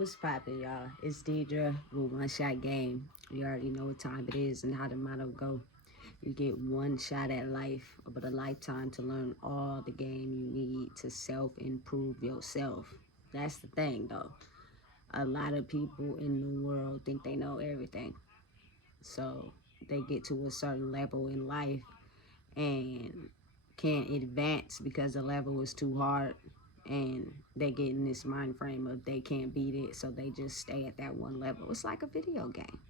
What's poppin', y'all? It's Deidre with One Shot Game. You already know what time it is and how the motto go. You get one shot at life, but a lifetime to learn all the game you need to self-improve yourself. That's the thing, though. A lot of people in the world think they know everything. So they get to a certain level in life and can't advance because the level is too hard, and they get in this mind frame of they can't beat it, so they just stay at that one level. It's like a video game.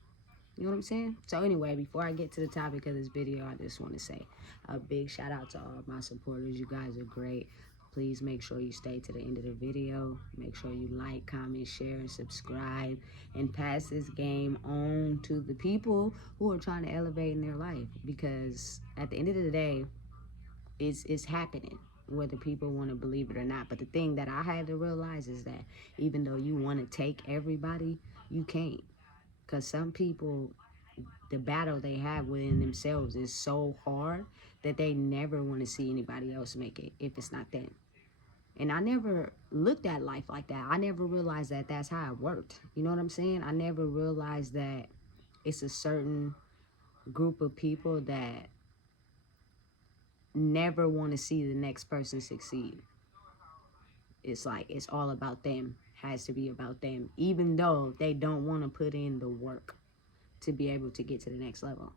You know what I'm saying? So anyway, before I get to the topic of this video, I just want to say a big shout out to all of my supporters. You guys are great. Please make sure you stay to the end of the video. Make sure you like, comment, share, and subscribe, and pass this game on to the people who are trying to elevate in their life, because at the end of the day, it's happening, whether people want to believe it or not. But the thing that I had to realize is that even though you want to take everybody, you can't. Because some people, the battle they have within themselves is so hard that they never want to see anybody else make it if it's not them. And I never looked at life like that. I never realized that that's how it worked. You know what I'm saying? I never realized that it's a certain group of people that never want to see the next person succeed. It's like it's all about them, has to be about them, even though they don't want to put in the work to be able to get to the next level.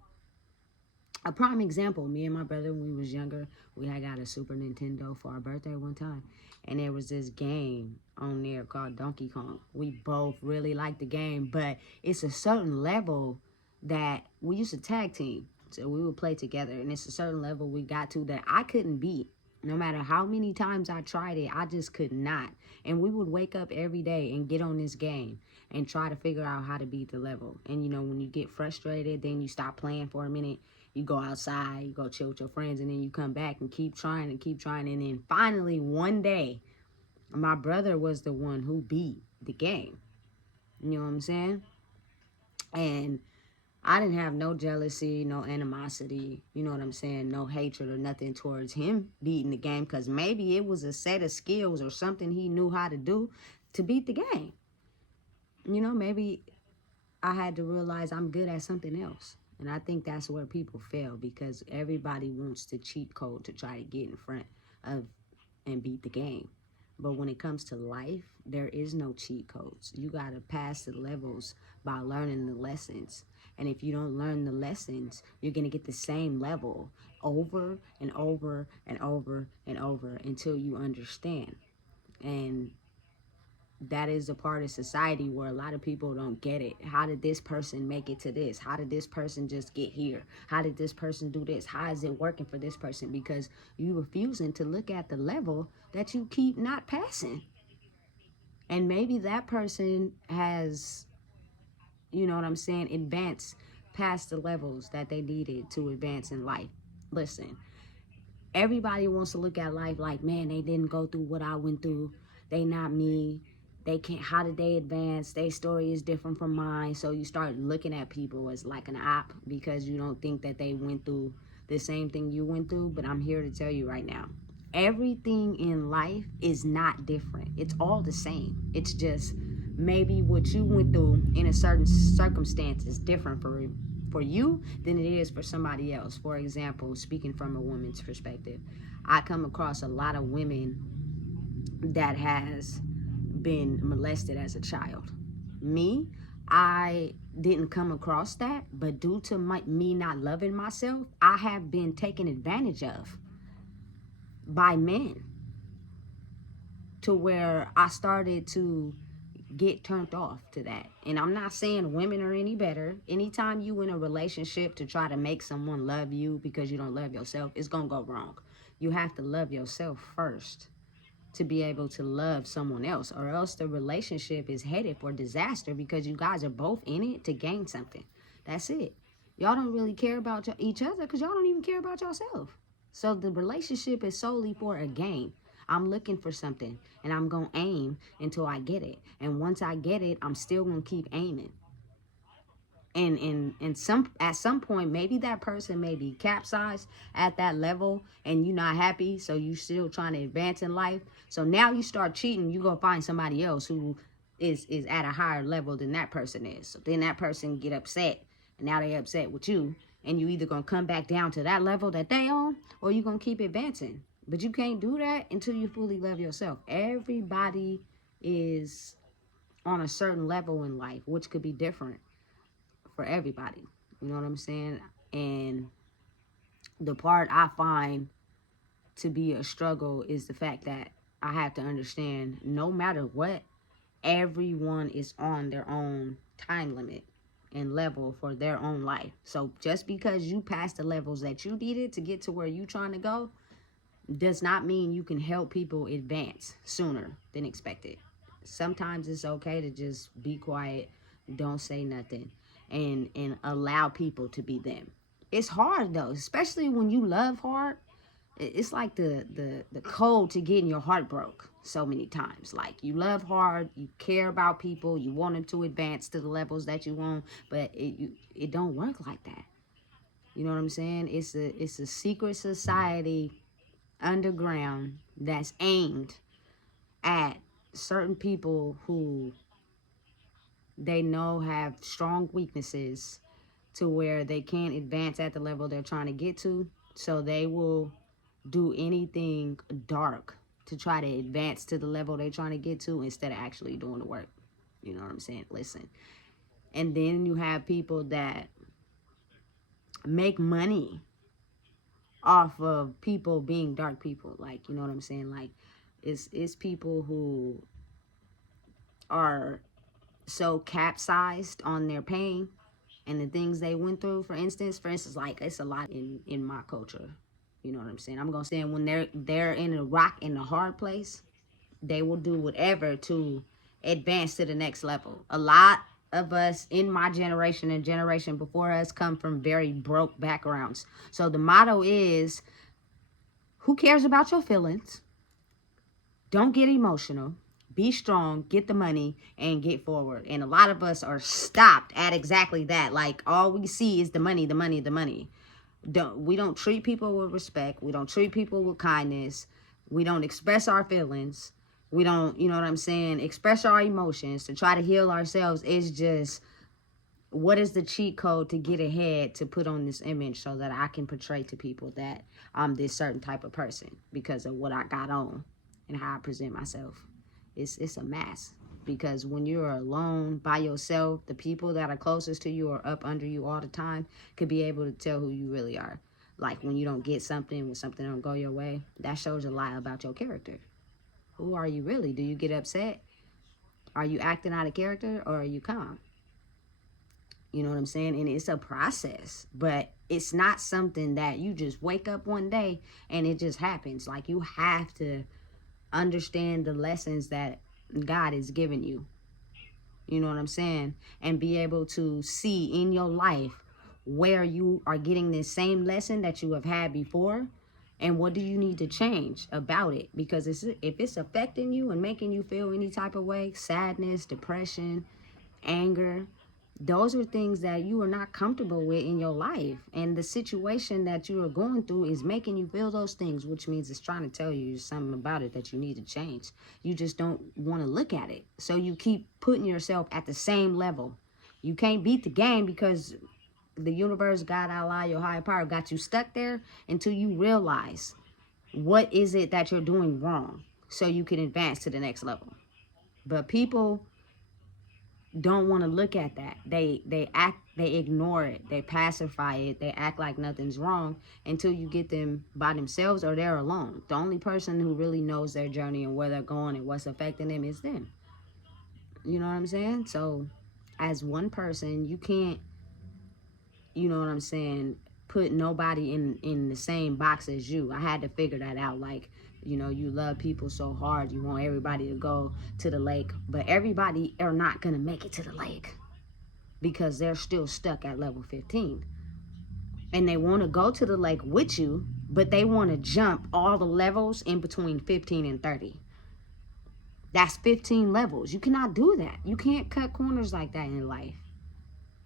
A prime example, me and my brother, when we was younger, we had got a Super Nintendo for our birthday one time, and there was this game on there called Donkey Kong. We both really liked the game, but it's a certain level that we used to tag team. So we would play together, and it's a certain level we got to that I couldn't beat. No matter how many times I tried it, I just could not. And we would wake up every day and get on this game and try to figure out how to beat the level. And, you know, when you get frustrated, then you stop playing for a minute. You go outside, you go chill with your friends, and then you come back and keep trying and keep trying. And then finally, one day, my brother was the one who beat the game. You know what I'm saying? And I didn't have no jealousy, no animosity, you know what I'm saying, no hatred or nothing towards him beating the game, because maybe it was a set of skills or something he knew how to do to beat the game. You know, maybe I had to realize I'm good at something else. And I think that's where people fail, because everybody wants to cheat code to try to get in front of and beat the game. But when it comes to life, there is no cheat codes. You got to pass the levels by learning the lessons. And if you don't learn the lessons, you're going to get the same level over and over and over and over until you understand. And that is a part of society where a lot of people don't get it. How did this person make it to this? How did this person just get here? How did this person do this? How is it working for this person? Because you refusing to look at the level that you keep not passing. And maybe that person has, you know what I'm saying, advanced past the levels that they needed to advance in life. Listen, everybody wants to look at life like, man, they didn't go through what I went through. They not me. They can't, how did they advance? Their story is different from mine. So you start looking at people as like an op because you don't think that they went through the same thing you went through. But I'm here to tell you right now, everything in life is not different. It's all the same. It's just maybe what you went through in a certain circumstance is different for you than it is for somebody else. For example, speaking from a woman's perspective, I come across a lot of women that has been molested as a child. Me, I didn't come across that, but due to me not loving myself, I have been taken advantage of by men, to where I started to get turned off to that. And I'm not saying women are any better. Anytime you in a relationship to try to make someone love you because you don't love yourself, it's gonna go wrong. You have to love yourself first to be able to love someone else, or else the relationship is headed for disaster, because you guys are both in it to gain something. That's it. Y'all don't really care about each other because y'all don't even care about yourself. So the relationship is solely for a gain. I'm looking for something, and I'm going to aim until I get it. And once I get it, I'm still going to keep aiming. And at some point, maybe that person may be capsized at that level and you're not happy, so you still trying to advance in life. So now you start cheating, you go find somebody else who is at a higher level than that person is. So then that person get upset, and now they upset with you, and you either gonna come back down to that level that they on, or you gonna keep advancing. But you can't do that until you fully love yourself. Everybody is on a certain level in life, which could be different for everybody. You know what I'm saying? And the part I find to be a struggle is the fact that I have to understand, no matter what, everyone is on their own time limit and level for their own life. So just because you passed the levels that you needed to get to where you're trying to go does not mean you can help people advance sooner than expected. Sometimes it's okay to just be quiet, don't say nothing, and allow people to be them. It's hard though, especially when you love hard. It's like the code to getting your heart broke so many times. Like, you love hard, you care about people, you want them to advance to the levels that you want, but it don't work like that. You know what I'm saying? It's a secret society underground that's aimed at certain people who they know have strong weaknesses to where they can't advance at the level they're trying to get to. So they will do anything dark to try to advance to the level they're trying to get to instead of actually doing the work. You know what I'm saying? Listen. And then you have people that make money off of people being dark people. Like, you know what I'm saying? Like, it's people who are so capsized on their pain and the things they went through. For instance, like, it's a lot in my culture. You know what I'm saying? I'm gonna say, when they're in a rock in a hard place, they will do whatever to advance to the next level. A lot of us in my generation and generation before us come from very broke backgrounds. So the motto is, who cares about your feelings? Don't get emotional. Be strong, get the money, and get forward. And a lot of us are stopped at exactly that. Like, all we see is the money, the money, the money. We don't treat people with respect. We don't treat people with kindness. We don't express our feelings. We don't, you know what I'm saying, express our emotions to try to heal ourselves. It's just, what is the cheat code to get ahead, to put on this image so that I can portray to people that I'm this certain type of person because of what I got on and how I present myself. It's a mess, because when you're alone by yourself, the people that are closest to you or up under you all the time could be able to tell who you really are. Like, when you don't get something, when something don't go your way, that shows a lot about your character. Who are you really? Do you get upset? Are you acting out of character, or are you calm? You know what I'm saying? And it's a process, but it's not something that you just wake up one day and it just happens. Like, you have to understand the lessons that God is giving you. You know what I'm saying? And be able to see in your life where you are getting this same lesson that you have had before, and what do you need to change about it. Because if it's affecting you and making you feel any type of way, sadness, depression, anger, those are things that you are not comfortable with in your life. And the situation that you are going through is making you feel those things, which means it's trying to tell you something about it that you need to change. You just don't want to look at it. So you keep putting yourself at the same level. You can't beat the game because the universe, God, Allah, your higher power got you stuck there until you realize what is it that you're doing wrong so you can advance to the next level. But people don't want to look at that. They ignore it, they pacify it, they act like nothing's wrong until you get them by themselves or they're alone. The only person who really knows their journey and where they're going and what's affecting them is them. You know what I'm saying? So as one person, you can't, you know what I'm saying, put nobody in the same box as you. I had to figure that out. Like, you know, you love people so hard, you want everybody to go to the lake, but everybody are not going to make it to the lake because they're still stuck at level 15. And they want to go to the lake with you, but they want to jump all the levels in between 15 and 30. That's 15 levels. You cannot do that. You can't cut corners like that in life.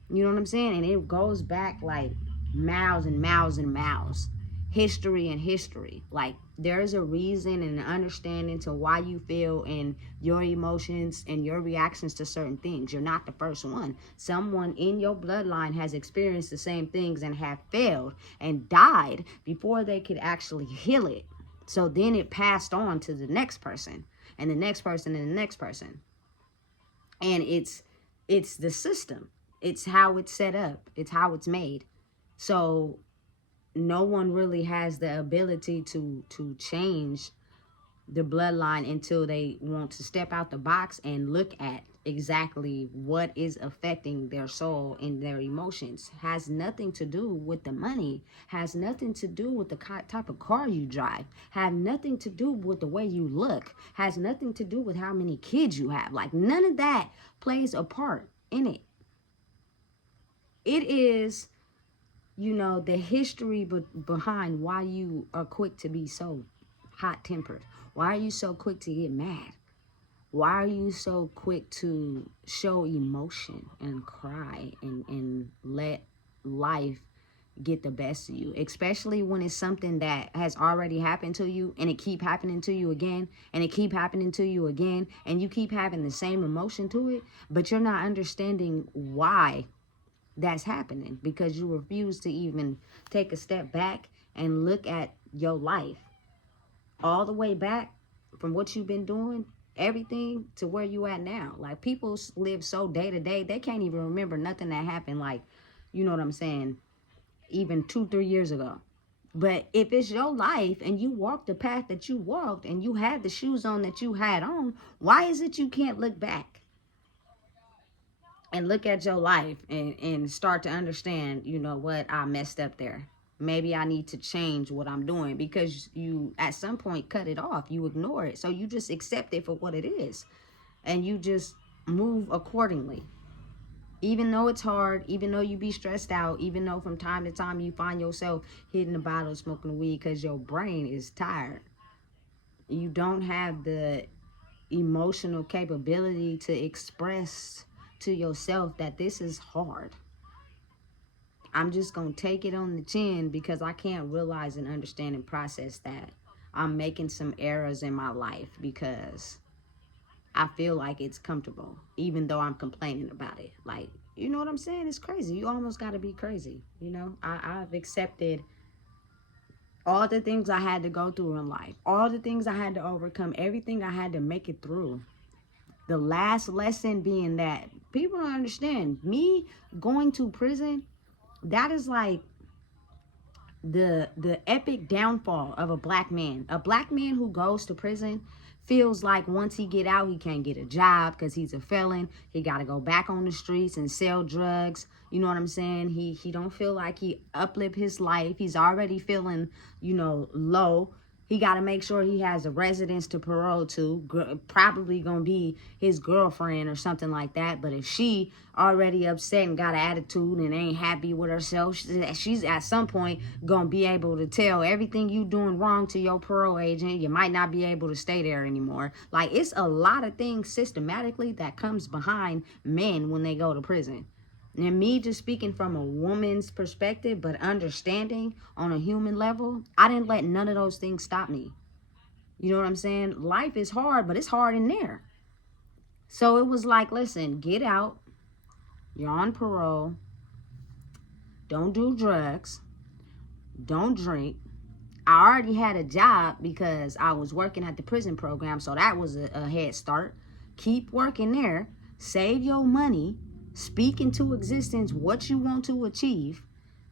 You know what I'm saying? And it goes back like miles and miles and miles. history and history. Like, there's a reason and an understanding to why you feel and your emotions and your reactions to certain things. You're not the first one. Someone in your bloodline has experienced the same things and have failed and died before they could actually heal it. So then it passed on to the next person and the next person and the next person. And it's the system. It's how it's set up. It's how it's made. So no one really has the ability to change the bloodline until they want to step out the box and look at exactly what is affecting their soul and their emotions. Has nothing to do with the money, has nothing to do with the type of car you drive, have nothing to do with the way you look, has nothing to do with how many kids you have. Like, none of that plays a part in it. It is, you know, the history behind why you are quick to be so hot-tempered. Why are you so quick to get mad? Why are you so quick to show emotion and cry and let life get the best of you? Especially when it's something that has already happened to you and it keep happening to you again and it keep happening to you again and you keep having the same emotion to it, but you're not understanding why that's happening because you refuse to even take a step back and look at your life all the way back from what you've been doing, everything to where you at now. Like, people live so day to day, they can't even remember nothing that happened, like, you know what I'm saying, even 2-3 years ago. But if it's your life and you walked the path that you walked and you had the shoes on that you had on, why is it you can't look back and look at your life and start to understand, you know what, I messed up there. Maybe I need to change what I'm doing, because you at some point cut it off. You ignore it. So you just accept it for what it is. And you just move accordingly. Even though it's hard, even though you be stressed out, even though from time to time you find yourself hitting the bottle, smoking weed because your brain is tired. You don't have the emotional capability to express to yourself that this is hard. I'm just going to take it on the chin because I can't realize and understand and process that I'm making some errors in my life because I feel like it's comfortable, even though I'm complaining about it. Like, you know what I'm saying? It's crazy. You almost got to be crazy. You know, I've accepted all the things I had to go through in life, all the things I had to overcome, everything I had to make it through. The last lesson being that people don't understand me going to prison. That is like the epic downfall of a black man. A black man who goes to prison feels like once he get out, he can't get a job because he's a felon. He got to go back on the streets and sell drugs. You know what I'm saying? He don't feel like he uplift his life. He's already feeling, you know, low. He got to make sure he has a residence to parole to, probably going to be his girlfriend or something like that. But if she already upset and got an attitude and ain't happy with herself, she's at some point going to be able to tell everything you doing wrong to your parole agent. You might not be able to stay there anymore. Like, it's a lot of things systematically that comes behind men when they go to prison. And me just speaking from a woman's perspective, but understanding on a human level, I didn't let none of those things stop me. You know what I'm saying? Life is hard, but it's hard in there. So it was like, listen, get out. You're on parole. Don't do drugs. Don't drink. I already had a job because I was working at the prison program, so that was a head start. Keep working there. Save your money. Speak into existence what you want to achieve.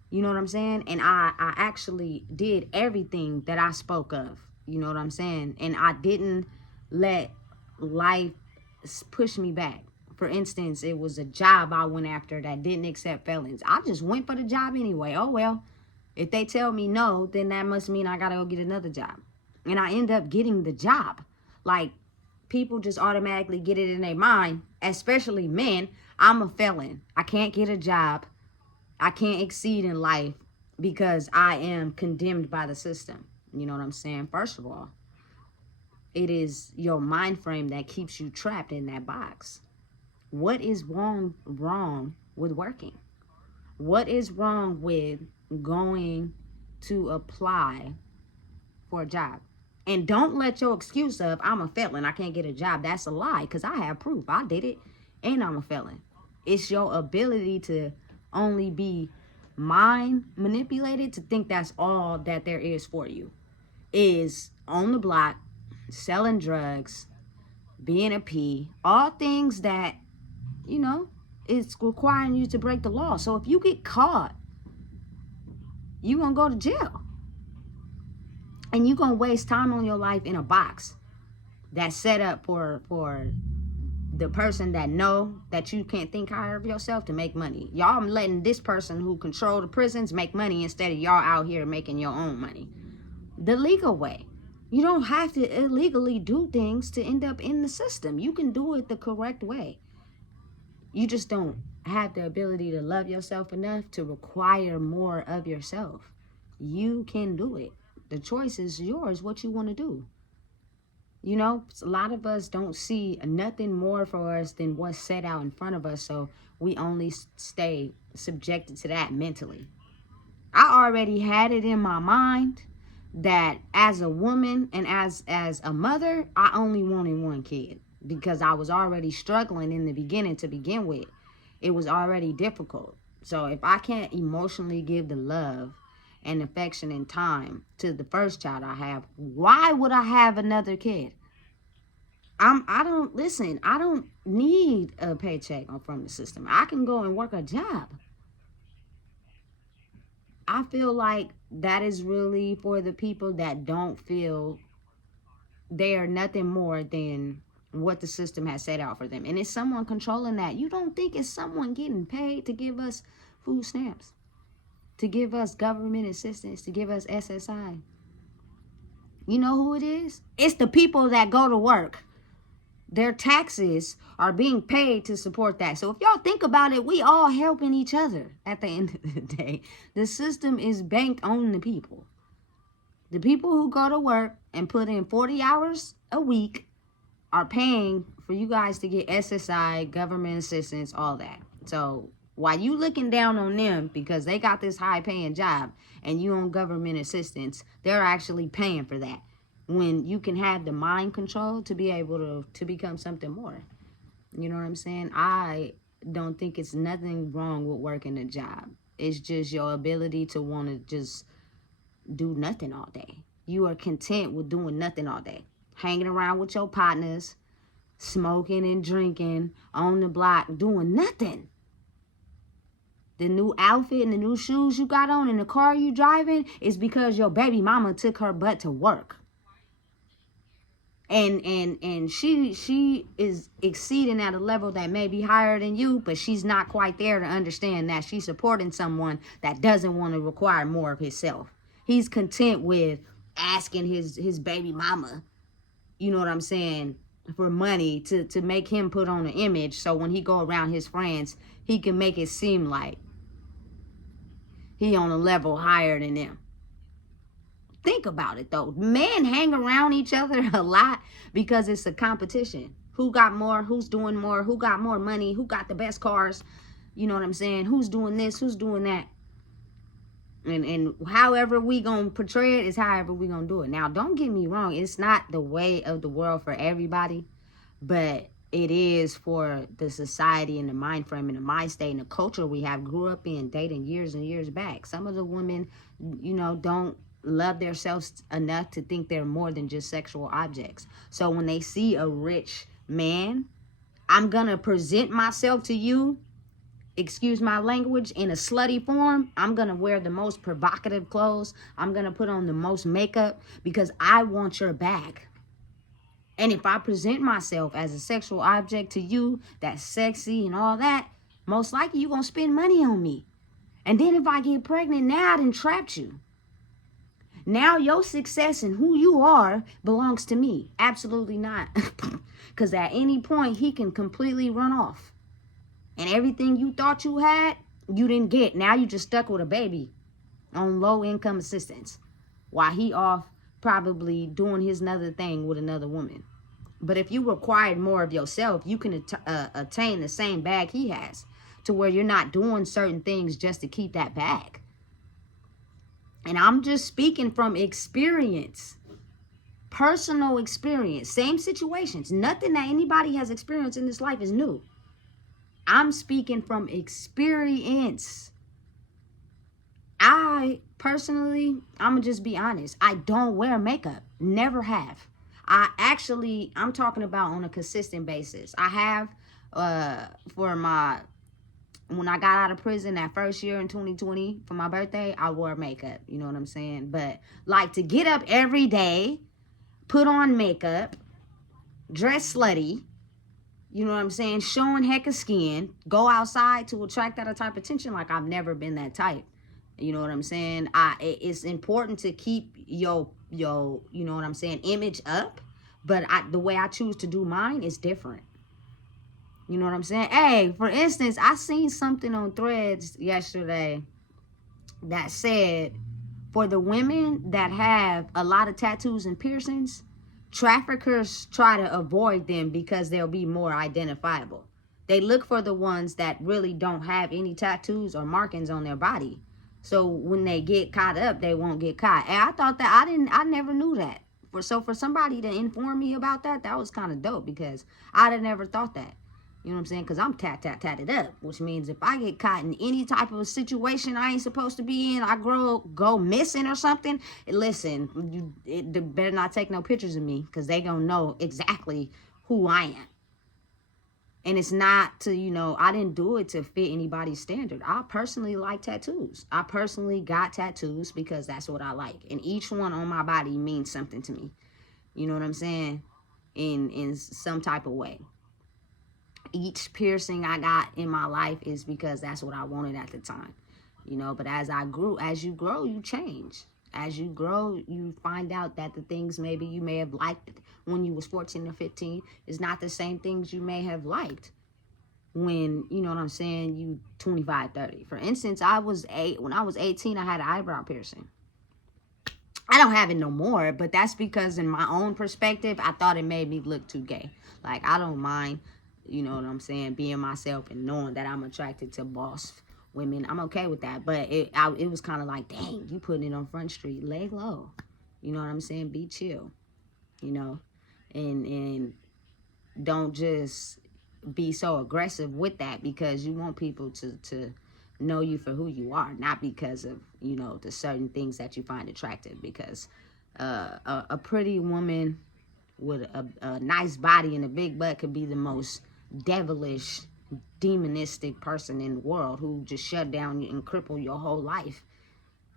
You know what I'm saying? And I actually did everything that I spoke of. You know what I'm saying? And I didn't let life push me back. For instance, it was a job I went after that didn't accept felons. I just went for the job anyway. Oh, well, if they tell me no, then that must mean I got to go get another job. And I end up getting the job. Like, people just automatically get it in their mind, especially men. I'm a felon. I can't get a job. I can't exceed in life because I am condemned by the system. You know what I'm saying? First of all, it is your mind frame that keeps you trapped in that box. What is wrong with working? What is wrong with going to apply for a job. And don't let your excuse of, I'm a felon, I can't get a job, that's a lie, because I have proof. I did it, and I'm a felon. It's your ability to only be mind manipulated to think that's all that there is for you. Is on the block, selling drugs, being a P, all things that, you know, it's requiring you to break the law. So if you get caught, you're going to go to jail. And you're going to waste time on your life in a box that's set up for the person that know that you can't think higher of yourself to make money. Y'all letting this person who control the prisons make money instead of y'all out here making your own money. The legal way. You don't have to illegally do things to end up in the system. You can do it the correct way. You just don't have the ability to love yourself enough to require more of yourself. You can do it. The choice is yours, what you want to do. You know, a lot of us don't see nothing more for us than what's set out in front of us, so we only stay subjected to that mentally. I already had it in my mind that as a woman and as a mother, I only wanted one kid because I was already struggling in the beginning to begin with. It was already difficult. So if I can't emotionally give the love and affection and time to the first child I have, why would I have another kid? I don't need a paycheck from the system. I can go and work a job. I feel like that is really for the people that don't feel they are nothing more than what the system has set out for them. And it's someone controlling that. You don't think it's someone getting paid to give us food stamps, to give us government assistance, to give us SSI? You know who it is? It's the people that go to work. Their taxes are being paid to support that. So if y'all think about it, we all helping each other at the end of the day. The system is banked on the people. The people who go to work and put in 40 hours a week are paying for you guys to get SSI, government assistance, all that. So while you looking down on them because they got this high paying job and you on government assistance, they're actually paying for that. When you can have the mind control to be able to become something more. You know what I'm saying? I don't think it's nothing wrong with working a job. It's just your ability to want to just do nothing all day. You are content with doing nothing all day. Hanging around with your partners, smoking and drinking, on the block, doing nothing. The new outfit and the new shoes you got on and the car you driving is because your baby mama took her butt to work. And she is exceeding at a level that may be higher than you, but she's not quite there to understand that she's supporting someone that doesn't want to require more of himself. He's content with asking his baby mama, you know what I'm saying, for money to make him put on an image so when he go around his friends, he can make it seem like he on a level higher than them. Think about it though. Men hang around each other a lot because it's a competition. Who got more? Who's doing more? Who got more money? Who got the best cars? You know what I'm saying? Who's doing this? Who's doing that? And however we gonna portray it is however we gonna do it. Now, don't get me wrong. It's not the way of the world for everybody, but it is for the society and the mind frame and the mind state and the culture we have grew up in, dating years and years back. Some of the women, you know, don't love themselves enough to think they're more than just sexual objects. So when they see a rich man, I'm gonna present myself to you, excuse my language, in a slutty form. I'm gonna wear the most provocative clothes. I'm gonna put on the most makeup because I want your bag. And if I present myself as a sexual object to you that's sexy and all that, most likely you're gonna spend money on me. And then if I get pregnant, now I done trapped you. Now your success and who you are belongs to me. Absolutely not. Because at any point, he can completely run off. And everything you thought you had, you didn't get. Now you just stuck with a baby on low-income assistance while he off probably doing his another thing with another woman. But if you required more of yourself, you can attain the same bag he has to where you're not doing certain things just to keep that bag. And I'm just speaking from experience, personal experience, same situations. Nothing that anybody has experienced in this life is new. I'm speaking from experience. I personally, I'm gonna just be honest, I don't wear makeup. Never have. I'm talking about on a consistent basis. I have for my, when I got out of prison that first year in 2020 for my birthday, I wore makeup. You know what I'm saying? But like to get up every day, put on makeup, dress slutty, you know what I'm saying, showing heck of skin, go outside to attract that type of attention, like I've never been that type. You know what I'm saying? It's important to keep your you know what I'm saying, image up, but the way I choose to do mine is different. You know what I'm saying? Hey, for instance, I seen something on Threads yesterday that said, for the women that have a lot of tattoos and piercings, traffickers try to avoid them because they'll be more identifiable. They look for the ones that really don't have any tattoos or markings on their body. So when they get caught up, they won't get caught. And I thought that, I never knew that. For somebody to inform me about that, that was kind of dope, because I'd have never thought that. You know what I'm saying? Because I'm tatted up, which means if I get caught in any type of situation I ain't supposed to be in, I go missing or something, listen, they better not take no pictures of me, because they gonna know exactly who I am. And it's not to, you know, I didn't do it to fit anybody's standard. I personally like tattoos. I personally got tattoos because that's what I like. And each one on my body means something to me. You know what I'm saying? In some type of way. Each piercing I got in my life is because that's what I wanted at the time. You know, but as you grow, you change. As you grow, you find out that the things maybe you may have liked when you was 14 or 15 is not the same things you may have liked when, you know what I'm saying, you 25, 30. For instance, when I was 18, I had an eyebrow piercing. I don't have it no more, but that's because in my own perspective, I thought it made me look too gay. Like, I don't mind, you know what I'm saying, being myself and knowing that I'm attracted to boss women. I'm okay with that. But it was kind of like, dang, you putting it on Front Street. Lay low. You know what I'm saying? Be chill. You know? And don't just be so aggressive with that, because you want people to know you for who you are, not because of, you know, the certain things that you find attractive. Because a pretty woman with a nice body and a big butt could be the most devilish, demonistic person in the world, who just shut down and cripple your whole life.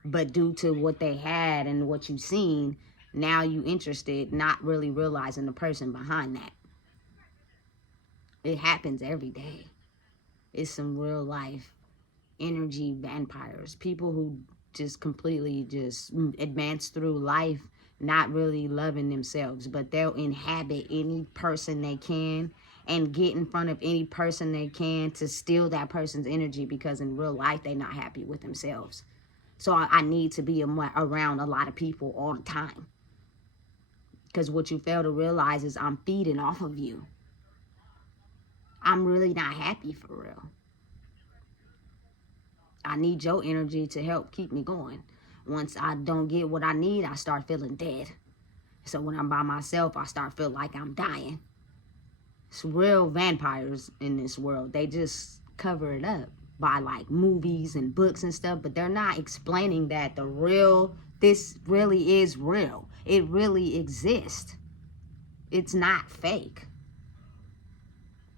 But due to what they had and what you've seen, now you interested, not really realizing the person behind that. It happens every day. It's some real life energy vampires, people who just completely just advance through life not really loving themselves, but they'll inhabit any person they can and get in front of any person they can to steal that person's energy, because in real life they're not happy with themselves. So I need to be around a lot of people all the time, because what you fail to realize is I'm feeding off of you. I'm really not happy for real. I need your energy to help keep me going. Once I don't get what I need, I start feeling dead. So when I'm by myself, I start feeling like I'm dying. It's real vampires in this world. They just cover it up by like movies and books and stuff, but they're not explaining that this really is real. It really exists. It's not fake.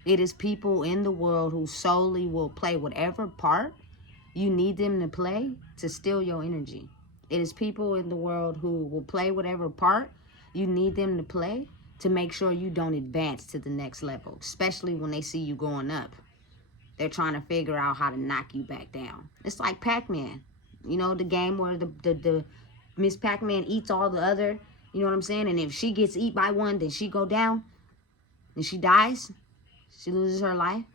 It is people in the world who solely will play whatever part you need them to play to steal your energy. It is people in the world who will play whatever part you need them to play to make sure you don't advance to the next level, especially when they see you going up. They're trying to figure out how to knock you back down. It's like Pac-Man. You know, the game where the Miss Pac-Man eats all the other, you know what I'm saying? And if she gets eat by one, then she go down and she dies. She loses her life.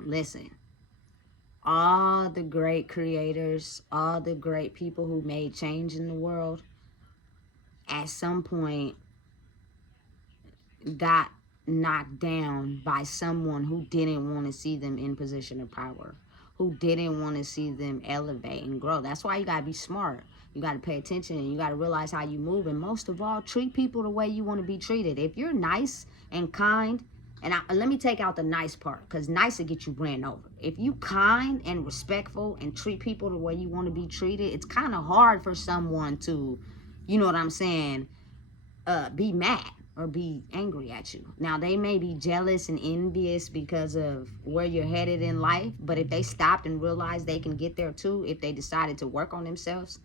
Listen. All the great creators, all the great people who made change in the world, at some point got knocked down by someone who didn't want to see them in position of power, who didn't want to see them elevate and grow. That's why you got to be smart. You got to pay attention, and you got to realize how you move. And most of all, treat people the way you want to be treated. If you're nice and kind, and let me take out the nice part, because nice will get you ran over. If you kind and respectful and treat people the way you want to be treated, it's kind of hard for someone to, you know what I'm saying, be mad or be angry at you. Now, they may be jealous and envious because of where you're headed in life, but if they stopped and realized they can get there too, if they decided to work on themselves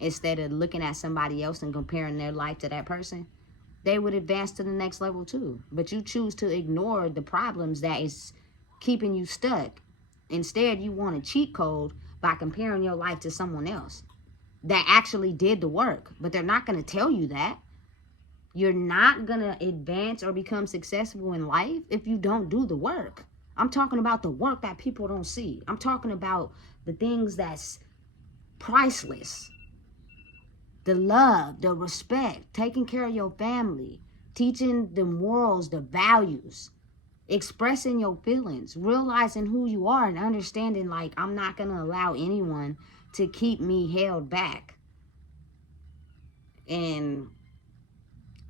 instead of looking at somebody else and comparing their life to that person, they would advance to the next level too. But you choose to ignore the problems that is keeping you stuck. Instead, you want a cheat code by comparing your life to someone else that actually did the work, but they're not going to tell you that. You're not going to advance or become successful in life if you don't do the work. I'm talking about the work that people don't see. I'm talking about the things that's priceless. The love, the respect, taking care of your family, teaching the morals, the values, expressing your feelings, realizing who you are, and understanding, like, I'm not going to allow anyone to keep me held back. And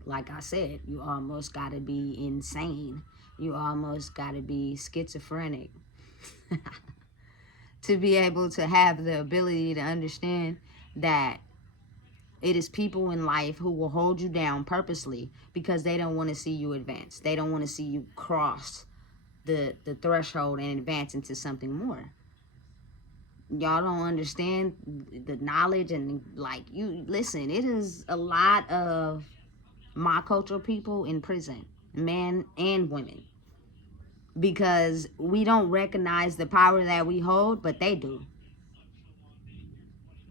like I said, you almost got to be insane. You almost got to be schizophrenic to be able to have the ability to understand that it is people in life who will hold you down purposely because they don't want to see you advance. They don't want to see you cross the threshold and advance into something more. Y'all don't understand the knowledge, and like, you listen, it is a lot of monocultural people in prison, men and women, because we don't recognize the power that we hold, but they do.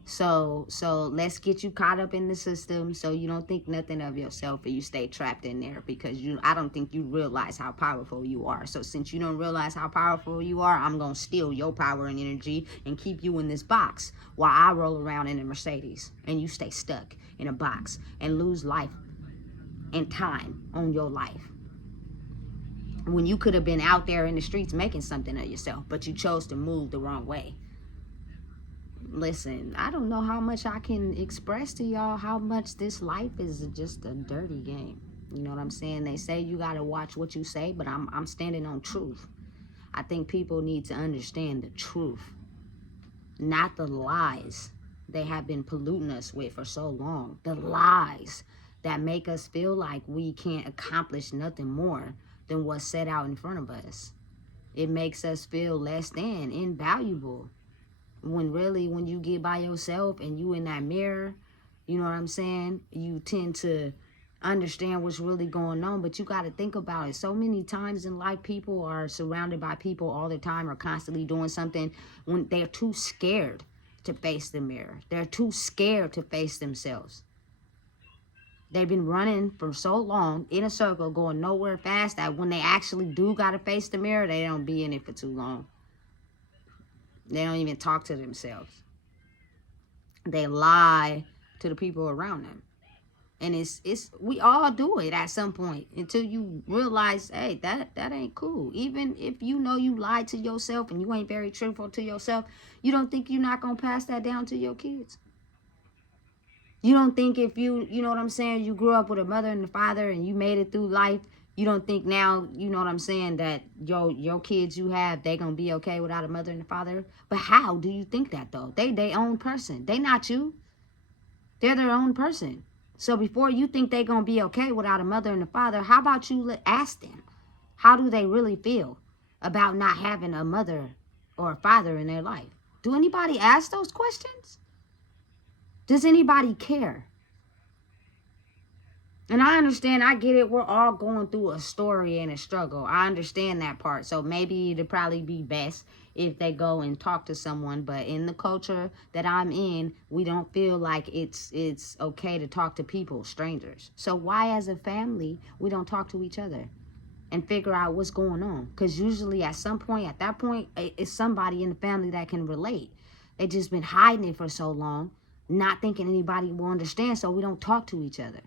So let's get you caught up in the system so you don't think nothing of yourself and you stay trapped in there, because I don't think you realize how powerful you are. So since you don't realize how powerful you are, I'm going to steal your power and energy and keep you in this box while I roll around in a Mercedes and you stay stuck in a box and lose life and time on your life, when you could have been out there in the streets making something of yourself, but you chose to move the wrong way. Listen, I don't know how much I can express to y'all how much this life is just a dirty game. You know what I'm saying? They say you got to watch what you say, but I'm standing on truth. I think people need to understand the truth, not the lies they have been polluting us with for so long. The lies that make us feel like we can't accomplish nothing more than what's set out in front of us. It makes us feel less than, invaluable. When really, when you get by yourself and you in that mirror, you know what I'm saying, you tend to understand what's really going on. But you got to think about it. So many times in life, people are surrounded by people all the time or constantly doing something when they're too scared to face the mirror. They're too scared to face themselves. They've been running for so long in a circle, going nowhere fast, that when they actually do got to face the mirror, they don't be in it for too long. They don't even talk to themselves. They lie to the people around them. And it's we all do it at some point until you realize, hey, that ain't cool. Even if you know you lied to yourself and you ain't very truthful to yourself, you don't think you're not going to pass that down to your kids? You don't think if you know what I'm saying, you grew up with a mother and a father and you made it through life, you don't think now, you know what I'm saying, that your kids you have, they going to be okay without a mother and a father? But how do you think that, though? They their own person. They not you. They're their own person. So before you think they going to be okay without a mother and a father, how about you ask them, how do they really feel about not having a mother or a father in their life? Do anybody ask those questions? Does anybody care? And I understand, I get it. We're all going through a story and a struggle. I understand that part. So maybe it'd probably be best if they go and talk to someone. But in the culture that I'm in, we don't feel like it's okay to talk to people, strangers. So why as a family, we don't talk to each other and figure out what's going on? Because usually at some point, at that point, it's somebody in the family that can relate. They just been hiding it for so long, not thinking anybody will understand. So we don't talk to each other.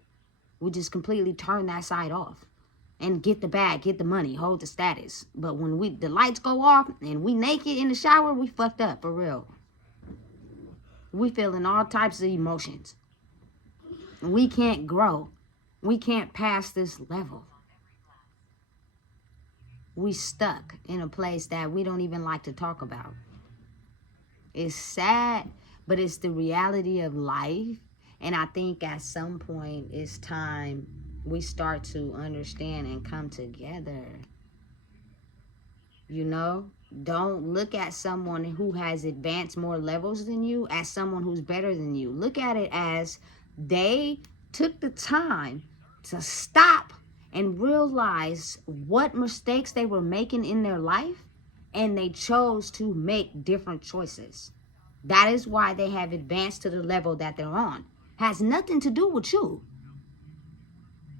We just completely turn that side off. and get the bag, get the money, hold the status. But when the lights go off and we naked in the shower, we fucked up, for real. We feeling all types of emotions. We can't grow. We can't pass this level. We stuck in a place that we don't even like to talk about. It's sad, but it's the reality of life. And I think at some point it's time we start to understand and come together. You know, don't look at someone who has advanced more levels than you as someone who's better than you. Look at it as they took the time to stop and realize what mistakes they were making in their life, and they chose to make different choices. That is why they have advanced to the level that they're on. Has nothing to do with you.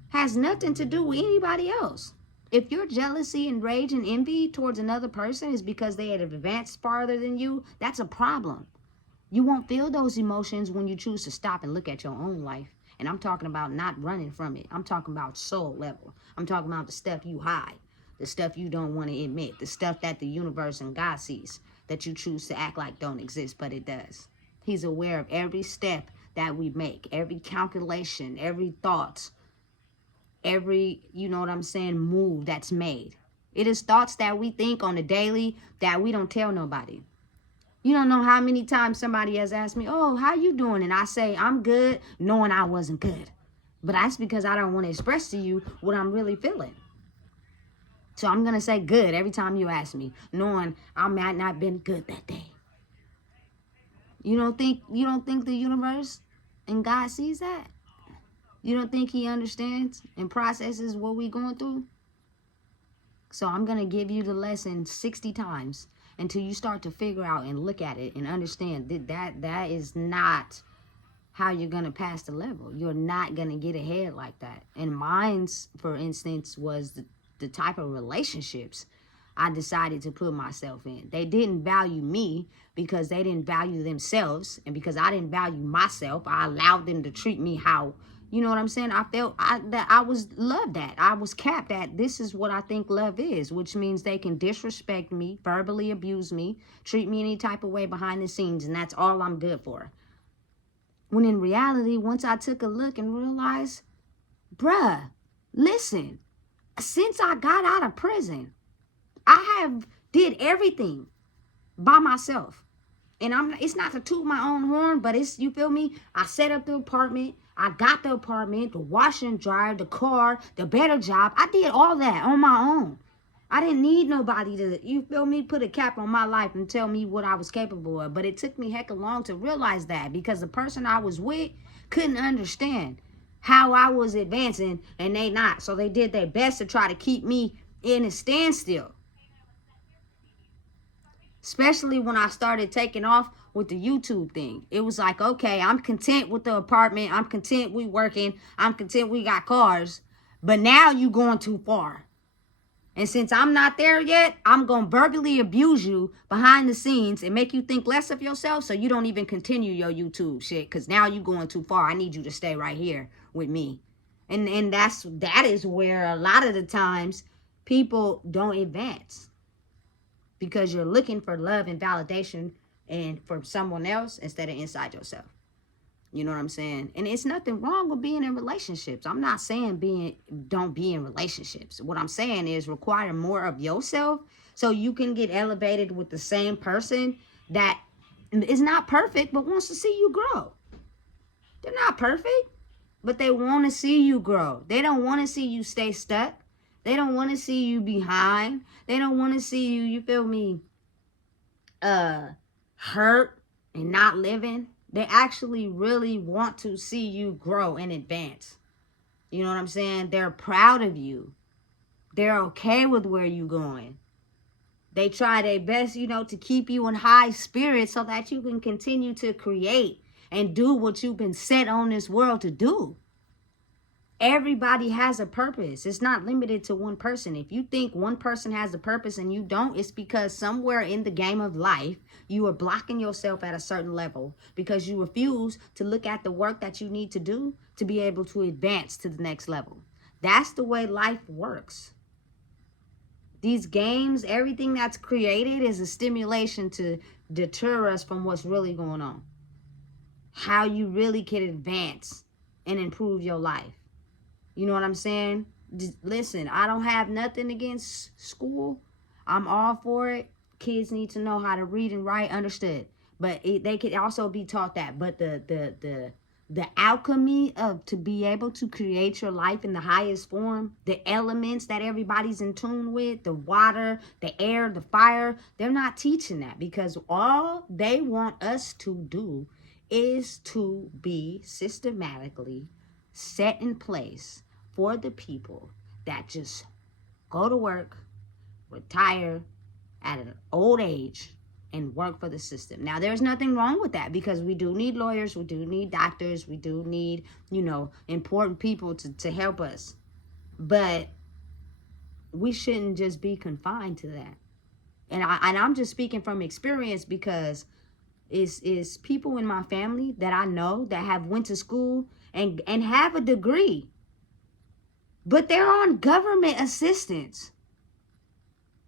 Has nothing to do with anybody else. If your jealousy and rage and envy towards another person is because they had advanced farther than you, that's a problem. You won't feel those emotions when you choose to stop and look at your own life. And I'm talking about not running from it. I'm talking about soul level. I'm talking about the stuff you hide, the stuff you don't want to admit, the stuff that the universe and God sees, that you choose to act like don't exist, but it does. He's aware of every step that we make, every calculation, every thought, every, you know what I'm saying, move that's made. It is thoughts that we think on a daily that we don't tell nobody. You don't know how many times somebody has asked me, oh, how you doing? And I say, I'm good, knowing I wasn't good. But that's because I don't want to express to you what I'm really feeling. So I'm going to say good every time you ask me, knowing I might not have been good that day. You don't think the universe and God sees that? You don't think he understands and processes what we're going through? So I'm going to give you the lesson 60 times until you start to figure out and look at it and understand that is not how you're going to pass the level. You're not going to get ahead like that. And mine's, for instance, was the type of relationships I decided to put myself in. They didn't value me because they didn't value themselves. And because I didn't value myself, I allowed them to treat me how, you know what I'm saying? I felt that I was loved at. I was capped at. This is what I think love is, which means they can disrespect me, verbally abuse me, treat me any type of way behind the scenes, and that's all I'm good for. When in reality, once I took a look and realized, bruh, listen, since I got out of prison, I have did everything by myself. And it's not to toot my own horn, but it's, you feel me? I set up the apartment. I got the apartment, the washer and dryer, the car, the better job. I did all that on my own. I didn't need nobody to, you feel me, put a cap on my life and tell me what I was capable of. But it took me hecka long to realize that, because the person I was with couldn't understand how I was advancing and they not. So they did their best to try to keep me in a standstill. Especially when I started taking off with the YouTube thing. It was like, okay, I'm content with the apartment. I'm content we working. I'm content we got cars. But now you going too far. And since I'm not there yet, I'm going to verbally abuse you behind the scenes and make you think less of yourself so you don't even continue your YouTube shit. Because now you going too far. I need you to stay right here with me. And that is where a lot of the times people don't advance. Because you're looking for love and validation and from someone else instead of inside yourself. You know what I'm saying? And it's nothing wrong with being in relationships. I'm not saying don't be in relationships. What I'm saying is require more of yourself so you can get elevated with the same person that is not perfect but wants to see you grow. They're not perfect, but they want to see you grow. They don't want to see you stay stuck. They don't want to see you behind. They don't want to see you, you feel me, hurt and not living. They actually really want to see you grow and advance. You know what I'm saying? They're proud of you. They're okay with where you're going. They try their best, you know, to keep you in high spirits so that you can continue to create and do what you've been set on this world to do. Everybody has a purpose. It's not limited to one person. If you think one person has a purpose and you don't, it's because somewhere in the game of life, you are blocking yourself at a certain level because you refuse to look at the work that you need to do to be able to advance to the next level. That's the way life works. These games, everything that's created is a stimulation to deter us from what's really going on. How you really can advance and improve your life. You know what I'm saying? Just listen, I don't have nothing against school. I'm all for it. Kids need to know how to read and write, understood. But they could also be taught that. But the alchemy of to be able to create your life in the highest form, the elements that everybody's in tune with, the water, the air, the fire, they're not teaching that, because all they want us to do is to be systematically set in place for the people that just go to work, retire at an old age, and work for the system. Now, there's nothing wrong with that, because we do need lawyers, we do need doctors, we do need, important people to help us. But we shouldn't just be confined to that. And I'm just speaking from experience, because is people in my family that I know that have went to school and have a degree, but they're on government assistance.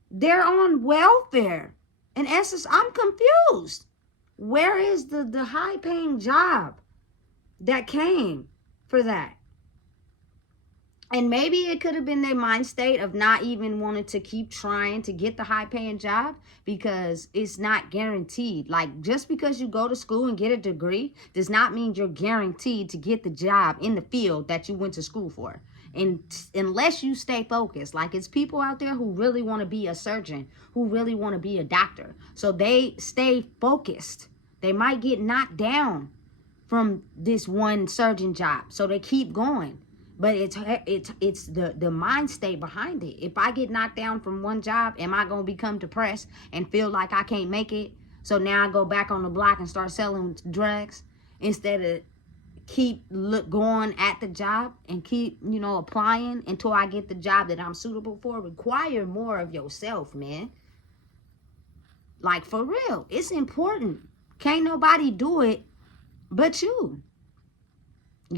They're on welfare. In essence, I'm confused. Where is the high-paying job that came for that? And maybe it could have been their mind state of not even wanting to keep trying to get the high-paying job, because it's not guaranteed. Like, just because you go to school and get a degree does not mean you're guaranteed to get the job in the field that you went to school for. And unless you stay focused, like, it's people out there who really want to be a surgeon, who really want to be a doctor. So they stay focused. They might get knocked down from this one surgeon job, so they keep going. But it's the mind state behind it. If I get knocked down from one job, am I going to become depressed and feel like I can't make it? So now I go back on the block and start selling drugs, instead of keep going at the job and keep, applying until I get the job that I'm suitable for. Require more of yourself, man. Like, for real. It's important. Can't nobody do it but you.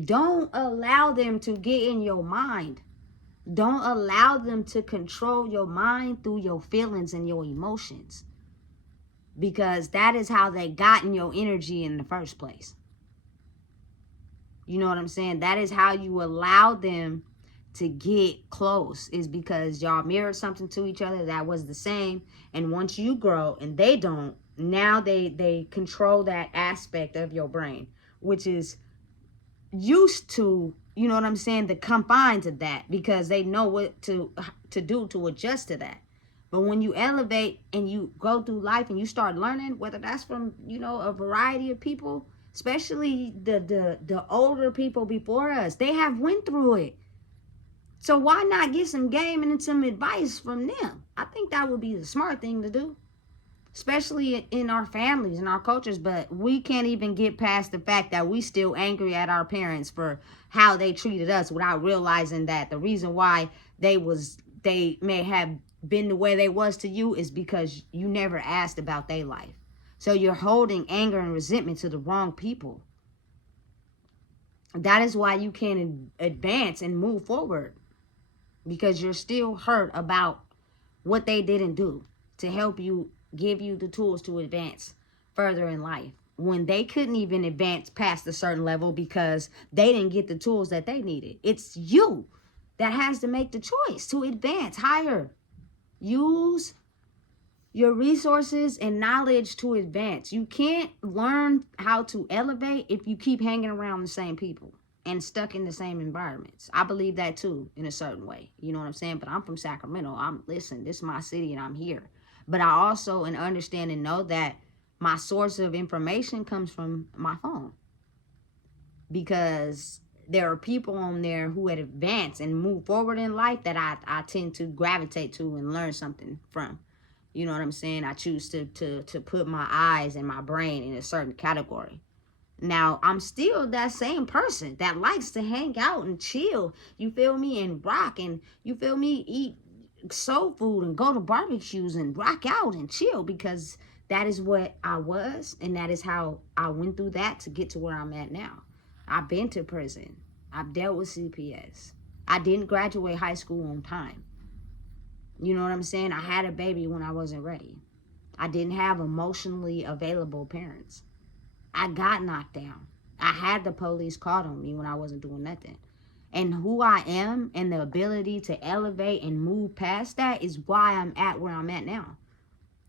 Don't allow them to get in your mind. Don't allow them to control your mind through your feelings and your emotions, because that is how they got in your energy in the first place. You know what I'm saying? That is how you allow them to get close, is because y'all mirrored something to each other that was the same. And once you grow and they don't, now they control that aspect of your brain, which is used to, you know what I'm saying, the confines of that, because they know what to do to adjust to that. But when you elevate and you go through life and you start learning, whether that's from, a variety of people, especially the older people before us, they have went through it. So why not get some game and some advice from them? I think that would be the smart thing to do, especially in our families and our cultures. But we can't even get past the fact that we still angry at our parents for how they treated us, without realizing that the reason why they may have been the way they was to you is because you never asked about their life. So you're holding anger and resentment to the wrong people. That is why you can't advance and move forward, because you're still hurt about what they didn't do to help you, give you the tools to advance further in life, when they couldn't even advance past a certain level because they didn't get the tools that they needed. It's you that has to make the choice to advance higher. Use your resources and knowledge to advance. You can't learn how to elevate if you keep hanging around the same people and stuck in the same environments. I believe that too, in a certain way. You know what I'm saying? But I'm from Sacramento. This is my city and I'm here. But I also understand and know that my source of information comes from my phone, because there are people on there who had advanced and moved forward in life that I tend to gravitate to and learn something from. You know what I'm saying? I choose to put my eyes and my brain in a certain category. Now, I'm still that same person that likes to hang out and chill, you feel me, and rock, and you feel me, eat soul food and go to barbecues and rock out and chill, because that is what I was, and that is how I went through that to get to where I'm at now. I've been to prison. I've dealt with CPS. I didn't graduate high school on time. You know what I'm saying? I had a baby when I wasn't ready. I didn't have emotionally available parents. I got knocked down. I had the police called on me when I wasn't doing nothing. And who I am and the ability to elevate and move past that is why I'm at where I'm at now.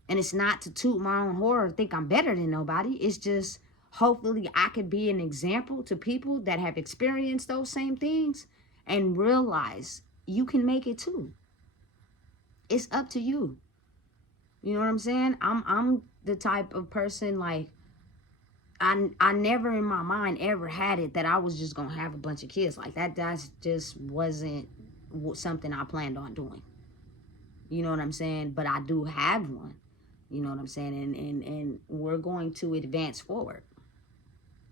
And it's not to toot my own horn or think I'm better than nobody. It's just hopefully I could be an example to people that have experienced those same things and realize you can make it too. It's up to you. You know what I'm saying? I'm the type of person, like, I never in my mind ever had it that I was just gonna have a bunch of kids like that. That just wasn't something I planned on doing. You know what I'm saying? But I do have one. You know what I'm saying? And we're going to advance forward.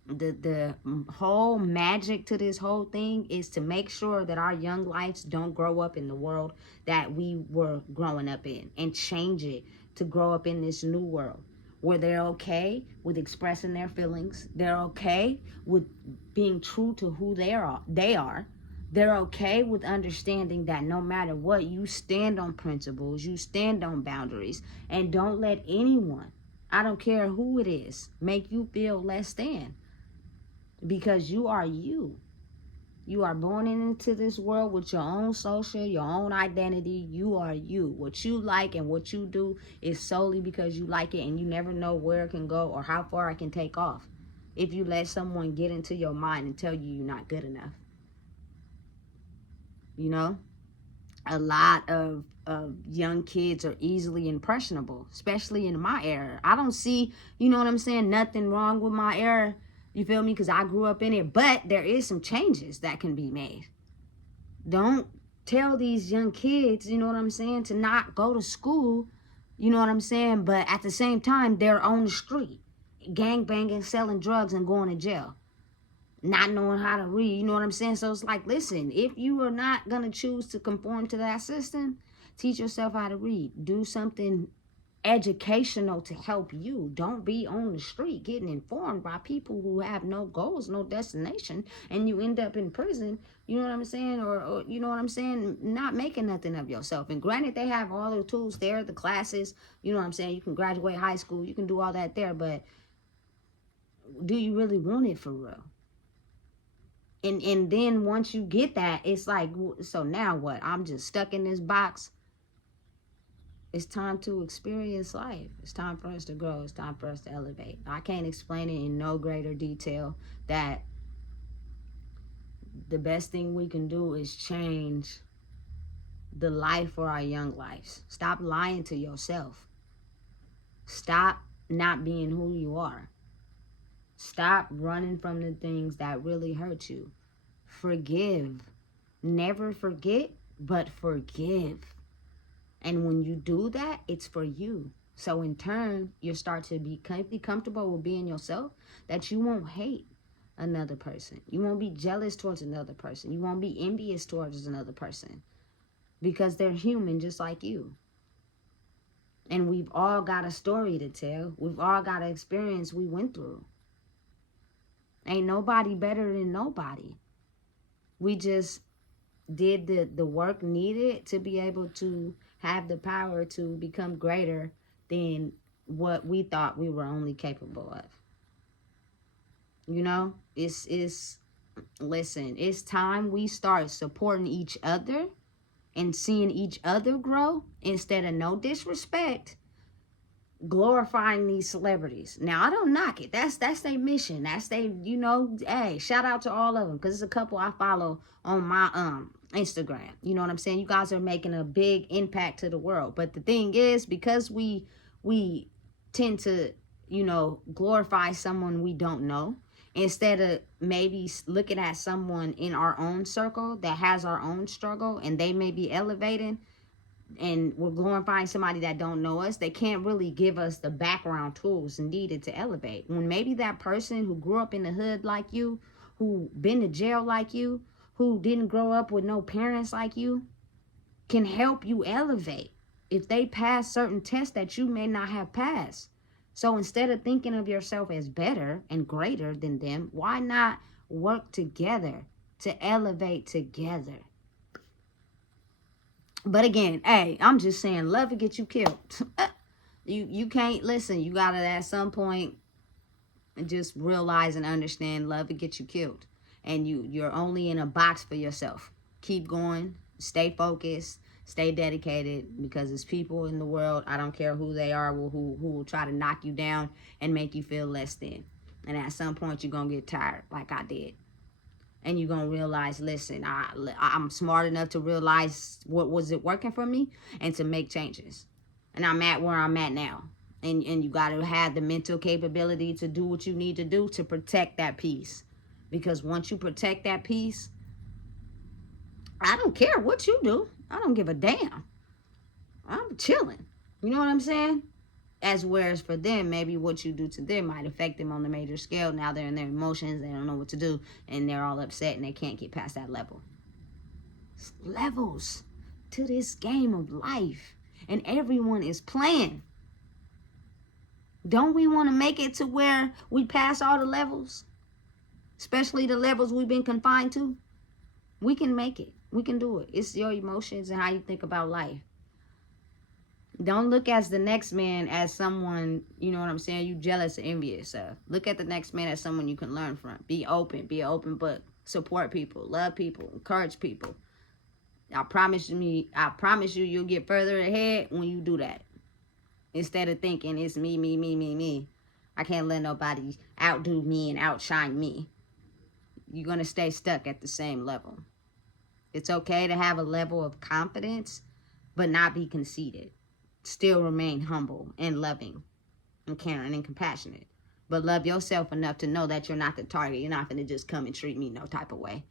The whole magic to this whole thing is to make sure that our young lives don't grow up in the world that we were growing up in, and change it to grow up in this new world where they're okay with expressing their feelings. They're okay with being true to who they are. They're okay with understanding that no matter what, you stand on principles, you stand on boundaries, and don't let anyone, I don't care who it is, make you feel less than. Because you are you. You are born into this world with your own social, your own identity. You are you. What you like and what you do is solely because you like it, and you never know where it can go or how far it can take off if you let someone get into your mind and tell you you're not good enough. You know? A lot of young kids are easily impressionable, especially in my era. I don't see, you know what I'm saying, nothing wrong with my era. You feel me? Because I grew up in it. But there is some changes that can be made. Don't tell these young kids, you know what I'm saying, to not go to school, you know what I'm saying, but at the same time, they're on the street, gang banging, selling drugs, and going to jail. Not knowing how to read, you know what I'm saying? So it's like, listen, if you are not going to choose to conform to that system, teach yourself how to read. Do something educational to help you. Don't be on the street getting informed by people who have no goals, no destination, and you end up in prison, you know what I'm saying, or you know what I'm saying, not making nothing of yourself. And granted, they have all the tools there, the classes, you know what I'm saying, you can graduate high school, you can do all that there, but do you really want it for real? And then once you get that, it's like, so now what? I'm just stuck in this box. It's time to experience life. It's time for us to grow. It's time for us to elevate. I can't explain it in no greater detail that the best thing we can do is change the life for our young lives. Stop lying to yourself. Stop not being who you are. Stop running from the things that really hurt you. Forgive. Never forget, but forgive. And when you do that, it's for you. So in turn, you start to be comfortable with being yourself, that you won't hate another person. You won't be jealous towards another person. You won't be envious towards another person, because they're human just like you. And we've all got a story to tell. We've all got an experience we went through. Ain't nobody better than nobody. We just did the work needed to be able to have the power to become greater than what we thought we were only capable of. You know, listen, it's time we start supporting each other and seeing each other grow, instead of, no disrespect, glorifying these celebrities. Now, I don't knock it. That's their mission. That's they, you know, hey, shout out to all of them, because there's a couple I follow on my Instagram. You know what I'm saying? You guys are making a big impact to the world. But the thing is, because we tend to, you know, glorify someone we don't know, instead of maybe looking at someone in our own circle that has our own struggle and they may be elevating, and we're glorifying somebody that don't know us, they can't really give us the background tools needed to elevate. When maybe that person who grew up in the hood like you, who been to jail like you, who didn't grow up with no parents like you, can help you elevate if they pass certain tests that you may not have passed. So instead of thinking of yourself as better and greater than them, why not work together to elevate together? But again, hey, I'm just saying, love will get you killed. You can't, listen, you gotta at some point just realize and understand love will get you killed. And you're only in a box for yourself. Keep going, stay focused, stay dedicated, because there's people in the world, I don't care who they are, who will try to knock you down and make you feel less than. And at some point, you're going to get tired, like I did. And you're going to realize, listen, I'm smart enough to realize what was it working for me and to make changes. And I'm at where I'm at now. And you got to have the mental capability to do what you need to do to protect that peace. Because once you protect that peace, I don't care what you do. I don't give a damn. I'm chilling. You know what I'm saying? As whereas for them, maybe what you do to them might affect them on the major scale. Now they're in their emotions, they don't know what to do, and they're all upset and they can't get past that level. It's levels to this game of life, and everyone is playing. Don't we want to make it to where we pass all the levels? Especially the levels we've been confined to? We can make it. We can do it. It's your emotions and how you think about life. Don't look at the next man as someone, you know what I'm saying, you jealous or envious of. Look at the next man as someone you can learn from. Be open book. Support people, love people, encourage people. I promise you you'll get further ahead when you do that. Instead of thinking it's me. I can't let nobody outdo me and outshine me. You're going to stay stuck at the same level. It's okay to have a level of confidence, but not be conceited. Still remain humble and loving and caring and compassionate. But love yourself enough to know that you're not the target. You're not going to just come and treat me no type of way.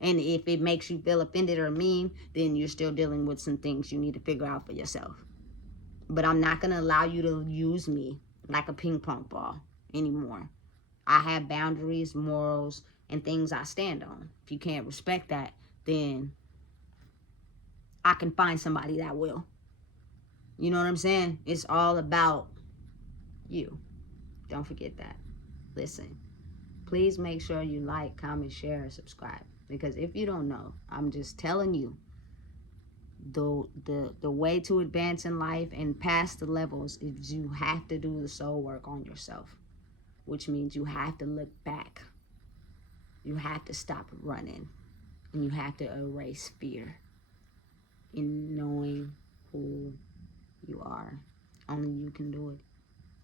And if it makes you feel offended or mean, then you're still dealing with some things you need to figure out for yourself. But I'm not going to allow you to use me like a ping pong ball anymore. I have boundaries, morals, and things I stand on. If you can't respect that, then I can find somebody that will. You know what I'm saying? It's all about you. Don't forget that. Listen, please make sure you like, comment, share, and subscribe. Because if you don't know, I'm just telling you, the way to advance in life and past the levels is you have to do the soul work on yourself. Which means you have to look back. You have to stop running. And you have to erase fear in knowing who you are. Only you can do it.